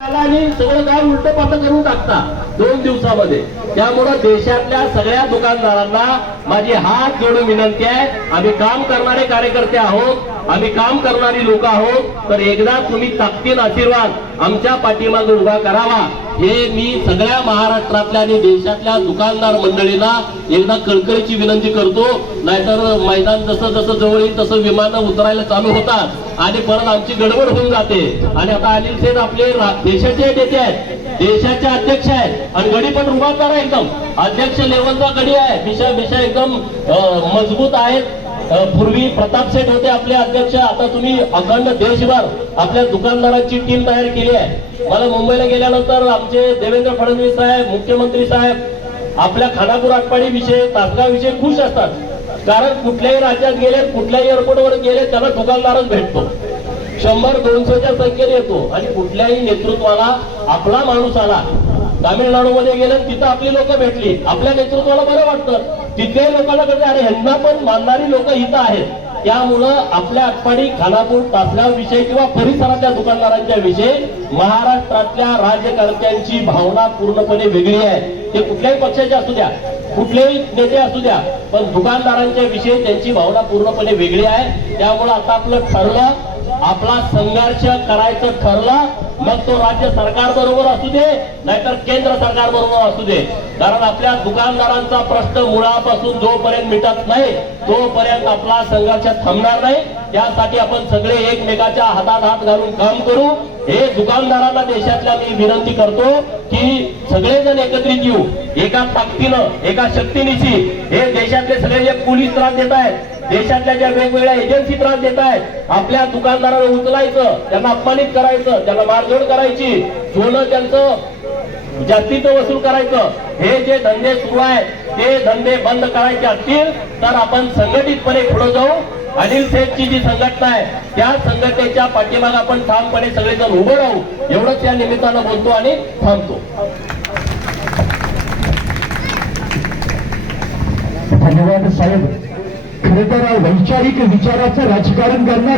आणि सगळं काय उलट पात करून टाकता दोन दिवसामध्ये. त्यामुळं देशातल्या सगळ्या दुकानदारांना माझी हात जोडून विनंती आहे आम्ही काम करणारे कार्यकर्ते आहोत आम्ही काम करणारी लोक आहोत तर एकदा तुम्ही ताकदीन आशीर्वाद आमच्या पाठीमागे उभा करावा. हे मी सगळ्या महाराष्ट्रातल्या आणि देशातल्या दुकानदार मंडळीला एकदा कळकळीची विनंती करतो नाहीतर मैदान जसं जसं जवळ येईल तसं विमानं उतरायला चालू होतात आणि परत आमची गडबड होऊन जाते. आणि आता अनिल सेठ आपले देशाचे नेते आहेत देशाचे अध्यक्ष आहेत आणि गडी पण रुबाबदार आहे एकदम. अध्यक्ष लेवलचा गडी आहे. दिशा दिशा एकदम मजबूत आहेत. पूर्वी प्रताप सेठ होते आपले अध्यक्ष. आता तुम्ही अखंड देशभर आपल्या दुकानदारांची टीम तयार केली आहे. मला मुंबईला गेल्यानंतर आमचे देवेंद्र फडणवीस साहेब मुख्यमंत्री साहेब आपल्या खानापूर आटपाडी विषय तासगाव विषय खुश असतात. कारण कुठल्याही राज्यात गेले कुठल्याही एअरपोर्टवर गेले त्याला दुकानदारच भेटतो. शंभर दोनशेच्या संख्येने येतो आणि कुठल्याही नेतृत्वाला आपला माणूस आला. तामिळनाडूमध्ये गेलं तिथं आपली लोक भेटली. आपल्या नेतृत्वाला बरं वाटतं. तिथल्या लोकांना कळते अरे ह्यांना पण मानणारी लोक इथं आहेत. त्यामुळं आपल्या आटपाडी खानापूर तासगाव किंवा परिसरातल्या दुकानदारांच्या विषयी महाराष्ट्रातल्या राज्यकर्त्यांची भावना पूर्णपणे वेगळी आहे. ते कुठल्याही पक्षाचे असू द्या कुठलेही नेते असू द्या पण दुकानदारांच्या विषयी त्यांची भावना पूर्णपणे वेगळी आहे. त्यामुळं आता आपलं ठरलं आपला संघर्ष करायचं ठरलं मग तो राज्य सरकार बरोबर असू दे नाहीतर केंद्र सरकार बरोबर असू दे. कारण आपल्या दुकानदारांचा प्रश्न मुळापासून जोपर्यंत मिटत नाही तोपर्यंत आपला संघर्ष थांबणार नाही. त्यासाठी आपण सगळे एकमेकाच्या हातात हात घालून काम करू. हे दुकानदारांना देशातल्या मी विनंती करतो की सगळेजण एकत्रित येऊ. एका ताकदीनं एका शक्तीनिशी हे देशातले सगळे जे पोलीस त्रास देत आहेत देशातल्या ज्या वेगवेगळ्या एजन्सी त्रास देत आहेत आपल्या दुकानदाराला उचलायचं त्यांना अपमानित करायचं त्यांना मारझोड करायची सोनं त्यांचं जास्तीचं वसूल करायचं हे जे धंदे सुरू आहेत ते धंदे बंद करायचे असतील तर आपण संघटितपणे पुढे जाऊ. अनिल सेठची जी संघटना आहे त्या संघटनेच्या पाठीमागे आपण ठामपणे सगळेजण उभं राहू. एवढंच या निमित्तानं बोलतो आणि थांबतो. धन्यवाद साहेब. खरे तर वैचारिक विचाराचं राजकारण करणार